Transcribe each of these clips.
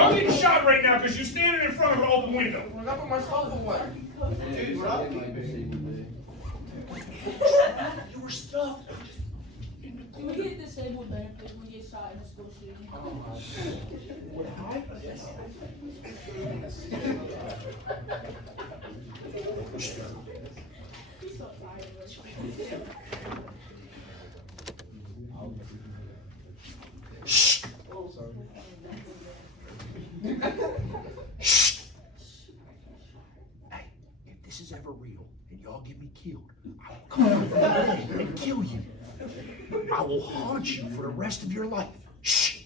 Don't get shot right now because you're standing in front of an open window. I got my cell phone away. Dude, stop. You were stuffed. Do we get disabled benefits when we get shot in a school shooting? He's so tired of it. Shh. Oh, sorry. Shh. Hey, if this is ever real and y'all get me killed, I will come out and kill you. I will haunt you for the rest of your life. Shh.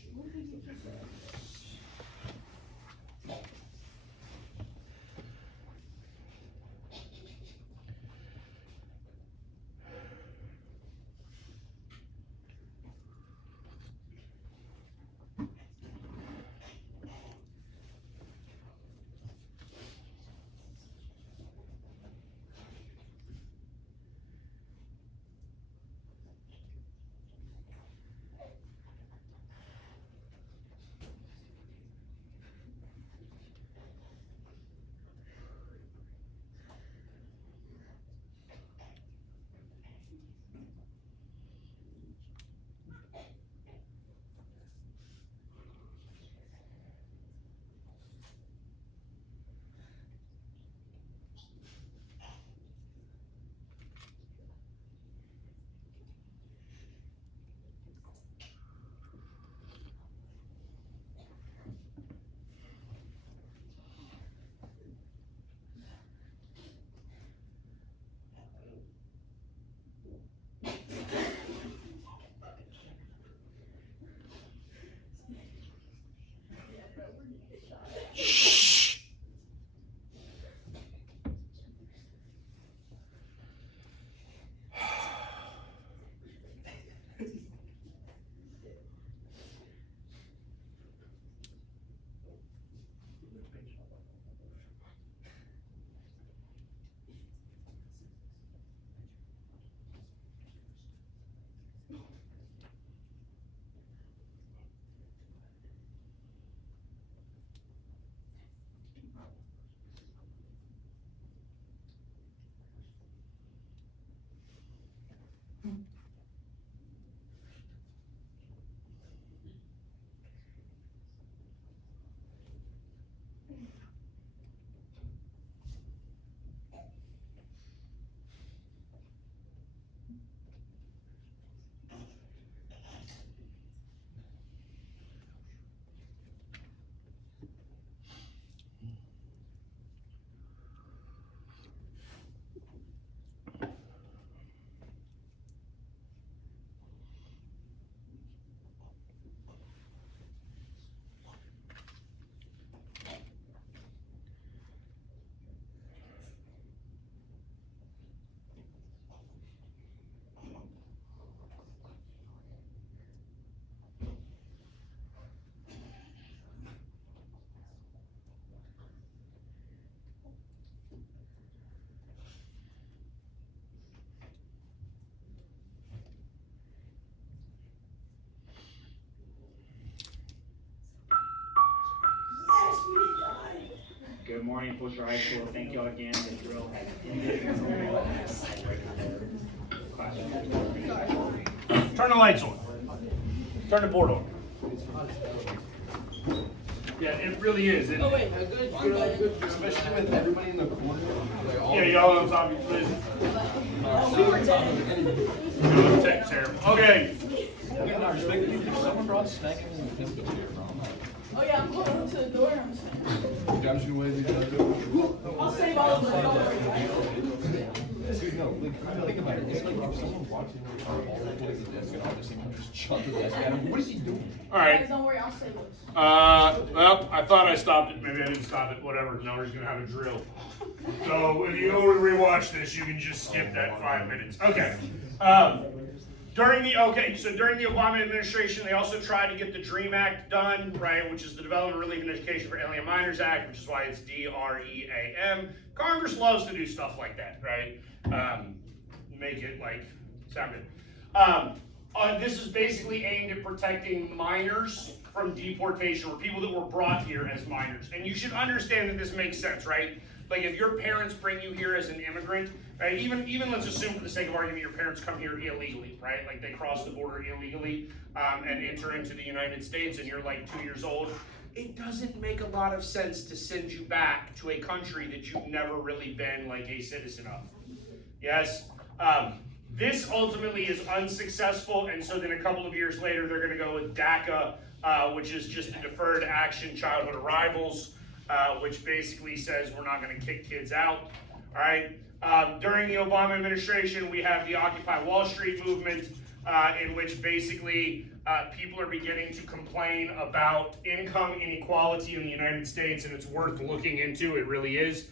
Good morning, Fulshire High School. Thank you all again. The drill has ended. Turn the lights on. Turn the board on. Yeah, it really is. Oh, wait. Especially with everybody in the corner. Like, all Yeah, y'all on top of your business. Take terrible. Okay. Someone brought snacks in the pistol here, bro. Oh, yeah, I'm going up to the door. Redemption way we I'll save all of them. Dude, no, like, think about it. It's like if someone walks in with our all holding the desk and all this thing, I'm just chuck the desk at him. What is he doing? All right. Guys, don't worry, I'll save those. Well, I thought I stopped it. Maybe I didn't stop it. Whatever. Now we're just gonna have a drill. So if you go to rewatch this, you can just skip that 5 minutes. Okay. During the Obama administration, they also tried to get the DREAM Act done, right, which is the Development, Relief, and Education for Alien Minors Act, which is why it's DREAM. Congress loves to do stuff like that, right? Make it like sound good. This is basically aimed at protecting minors from deportation were people that were brought here as minors. And you should understand that this makes sense, right? Like if your parents bring you here as an immigrant, right? Even let's assume for the sake of argument your parents come here illegally, right? Like they cross the border illegally and enter into the United States and you're like 2 years old. It doesn't make a lot of sense to send you back to a country that you've never really been like a citizen of. Yes? This ultimately is unsuccessful, and so then a couple of years later they're going to go with DACA, which is just a Deferred Action Childhood Arrivals, which basically says we're not going to kick kids out. All right. During the Obama administration, we have the Occupy Wall Street movement, in which basically people are beginning to complain about income inequality in the United States, and it's worth looking into. It really is.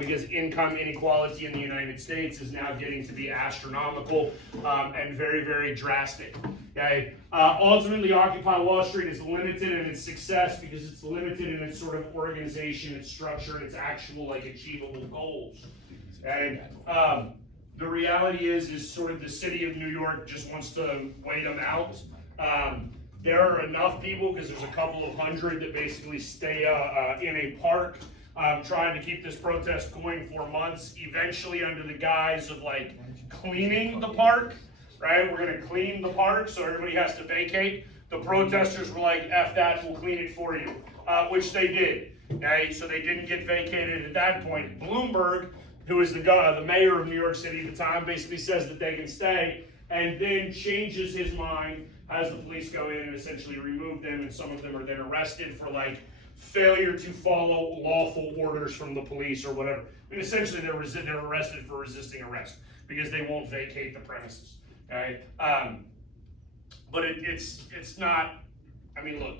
Because income inequality in the United States is now getting to be astronomical and very, very drastic. Okay? Ultimately, Occupy Wall Street is limited in its success because it's limited in its sort of organization, its structure, and its actual like achievable goals. Okay? The reality is sort of the city of New York just wants to wait them out. There are enough people, because there's a couple of hundred that basically stay in a park trying to keep this protest going for months, eventually under the guise of like cleaning the park, right? We're gonna clean the park, so everybody has to vacate. The protesters were like, F that, we'll clean it for you, which they did, okay? So they didn't get vacated at that point. Bloomberg, who was the mayor of New York City at the time, basically says that they can stay, and then changes his mind, has the police go in and essentially remove them, and some of them are then arrested for like failure to follow lawful orders from the police or whatever. I mean, essentially they're arrested for resisting arrest because they won't vacate the premises. Okay, but it's not. I mean, look,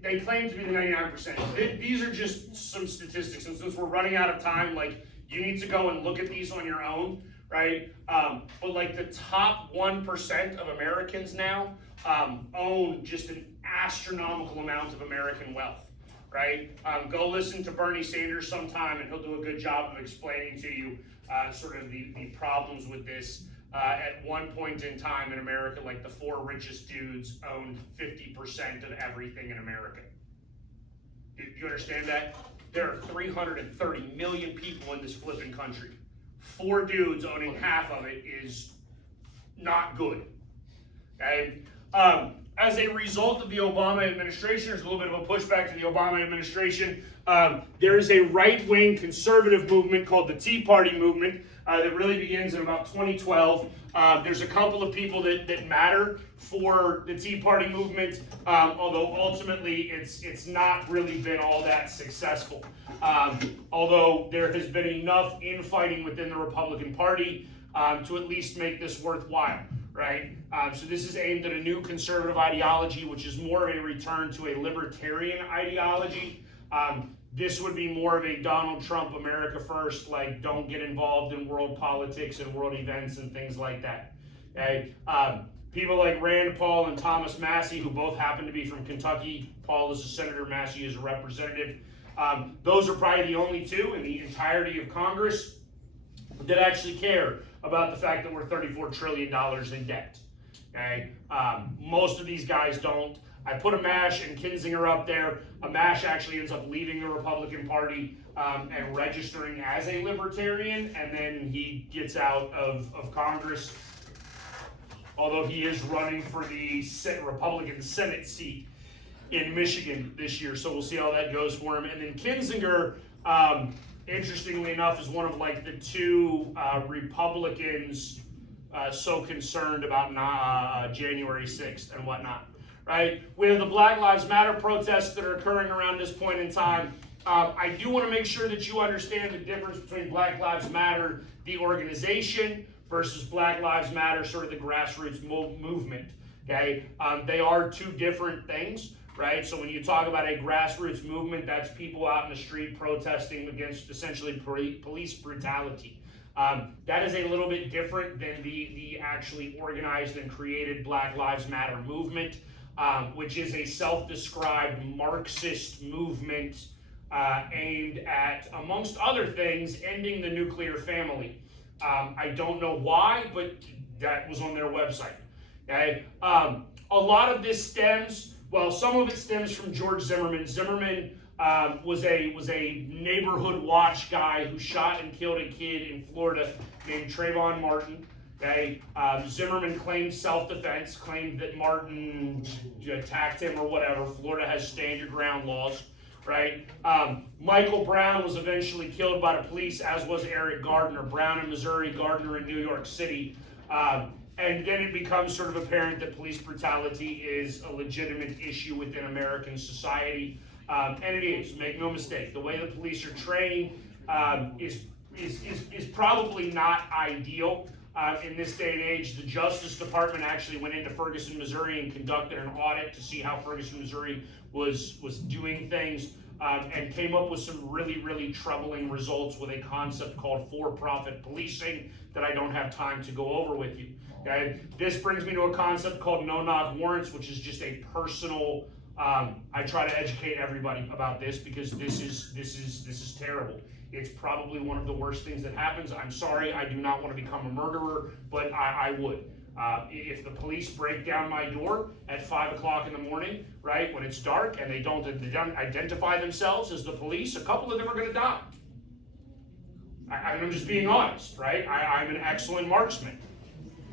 they claim to be the 99%. These are just some statistics, and since we're running out of time, like you need to go and look at these on your own, right? But like the top 1% of Americans now own just an astronomical amount of American wealth. Right? Go listen to Bernie Sanders sometime and he'll do a good job of explaining to you sort of the problems with this. At one point in time in America, like the 4 richest dudes owned 50% of everything in America. Do you understand that? There are 330 million people in this flipping country. 4 dudes owning half of it is not good. Okay? As a result of the Obama administration, there's a little bit of a pushback to the Obama administration. There is a right-wing conservative movement called the Tea Party movement that really begins in about 2012. There's a couple of people that matter for the Tea Party movement, although ultimately it's not really been all that successful. Although there has been enough infighting within the Republican Party to at least make this worthwhile. Right? So this is aimed at a new conservative ideology, which is more of a return to a libertarian ideology. This would be more of a Donald Trump, America first, like don't get involved in world politics and world events and things like that. Okay? People like Rand Paul and Thomas Massie, who both happen to be from Kentucky. Paul is a senator, Massie is a representative. Those are probably the only two in the entirety of Congress that actually care about the fact that we're $34 trillion in debt. Okay? Most of these guys don't. I put Amash and Kinzinger up there. Amash actually ends up leaving the Republican Party and registering as a libertarian, and then he gets out of Congress, although he is running for the Republican Senate seat in Michigan this year, so we'll see how that goes for him. And then Kinzinger, interestingly enough, is one of like the 2 Republicans so concerned about January 6th and whatnot, right? We have the Black Lives Matter protests that are occurring around this point in time. I do want to make sure that you understand the difference between Black Lives Matter, the organization, versus Black Lives Matter, sort of the grassroots movement, okay? They are 2 different things. Right? So when you talk about a grassroots movement, that's people out in the street protesting against essentially police brutality. That is a little bit different than the actually organized and created Black Lives Matter movement, which is a self-described Marxist movement aimed at, amongst other things, ending the nuclear family. I don't know why, but that was on their website. Okay? A lot of this stems Well, some of it stems from George Zimmerman. Zimmerman was a neighborhood watch guy who shot and killed a kid in Florida named Trayvon Martin. Okay, Zimmerman claimed self-defense, claimed that Martin attacked him or whatever. Florida has stand your ground laws, right? Michael Brown was eventually killed by the police, as was Eric Gardner. Brown in Missouri, Gardner in New York City. And then it becomes sort of apparent that police brutality is a legitimate issue within American society. And it is, make no mistake. The way the police are trained is probably not ideal. In this day and age, the Justice Department actually went into Ferguson, Missouri and conducted an audit to see how Ferguson, Missouri was doing things, and came up with some really, really troubling results with a concept called for-profit policing that I don't have time to go over with you. Okay? This brings me to a concept called no-knock warrants, which is just a personal, I try to educate everybody about this because this is terrible. It's probably one of the worst things that happens. I'm sorry, I do not want to become a murderer, but I would. If the police break down my door at 5 o'clock in the morning, right, when it's dark, and they don't identify themselves as the police, a couple of them are going to die. I'm just being honest, right? I'm an excellent marksman.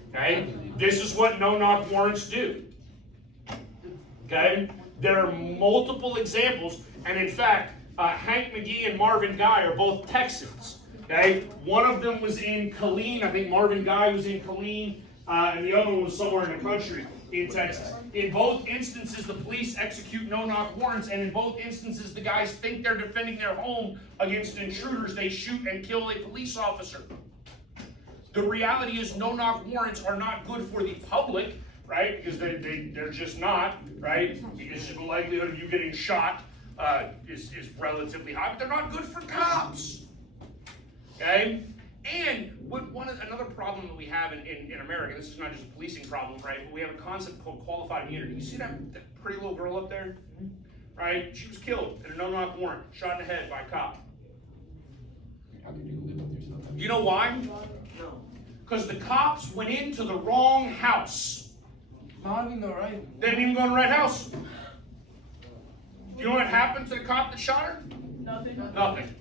Okay? This is what no-knock warrants do. Okay? There are multiple examples, and in fact, Hank McGee and Marvin Guy are both Texans. Okay, one of them was in Killeen. I think Marvin Guy was in Killeen, and the other one was somewhere in the country in Texas. In both instances, the police execute no-knock warrants, and in both instances, the guys think they're defending their home against intruders. They shoot and kill a police officer. The reality is, no-knock warrants are not good for the public, right? Because they're just not, right? Because the likelihood of you getting shot is relatively high, but they're not good for cops. Okay? And another problem that we have in America, this is not just a policing problem, right? But we have a concept called qualified immunity. You see that pretty little girl up there? Right? She was killed in a no-knock warrant, shot in the head by a cop. How can you live with yourself? You know why? Because the cops went into the wrong house. Not even the right. They didn't even go in the right house. Do you know what happened to the cop that shot her? Nothing. Nothing.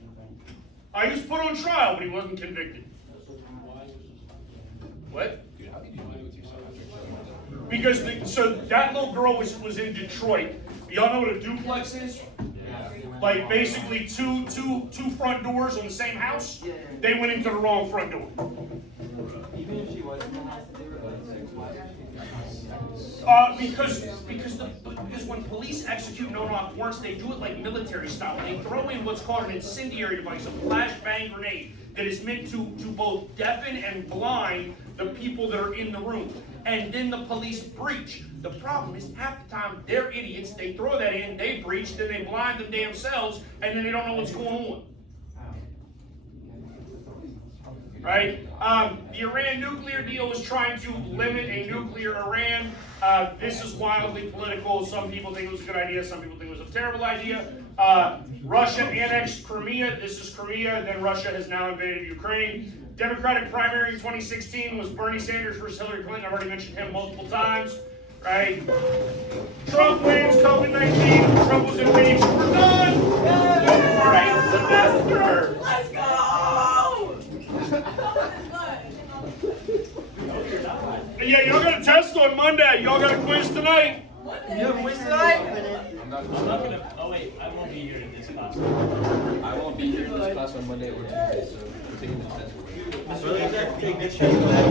He was put on trial, but he wasn't convicted. What? Dude, how can you live with yourself after Because so that little girl was in Detroit. Y'all know what a duplex is? Like basically two front doors on the same house. They went into the wrong front door. Even if she wasn't gonna have to do it, like 6 wives. Because when police execute no-knock warrants, they do it like military style. They throw in what's called an incendiary device, a flashbang grenade, that is meant to both deafen and blind the people that are in the room. And then the police breach. The problem is, half the time, they're idiots. They throw that in, they breach, then they blind them damn selves, and then they don't know what's going on. Right? The Iran nuclear deal is trying to limit a nuclear Iran. This is wildly political. Some people think it was a good idea. Some people think it was a terrible idea. Russia annexed Crimea. This is Crimea. Then Russia has now invaded Ukraine. Democratic primary in 2016 was Bernie Sanders versus Hillary Clinton. I've already mentioned him multiple times. Right? Trump wins COVID-19. Trump was impeached. We're done. Great semester. Let's go! Yeah, y'all got a test on Monday. Y'all got a quiz tonight. You have a quiz tonight? I'm not gonna. Oh wait, I won't be here in this class. I won't be here in this class on Monday or Tuesday, so we're taking the test. So you got to take this shit.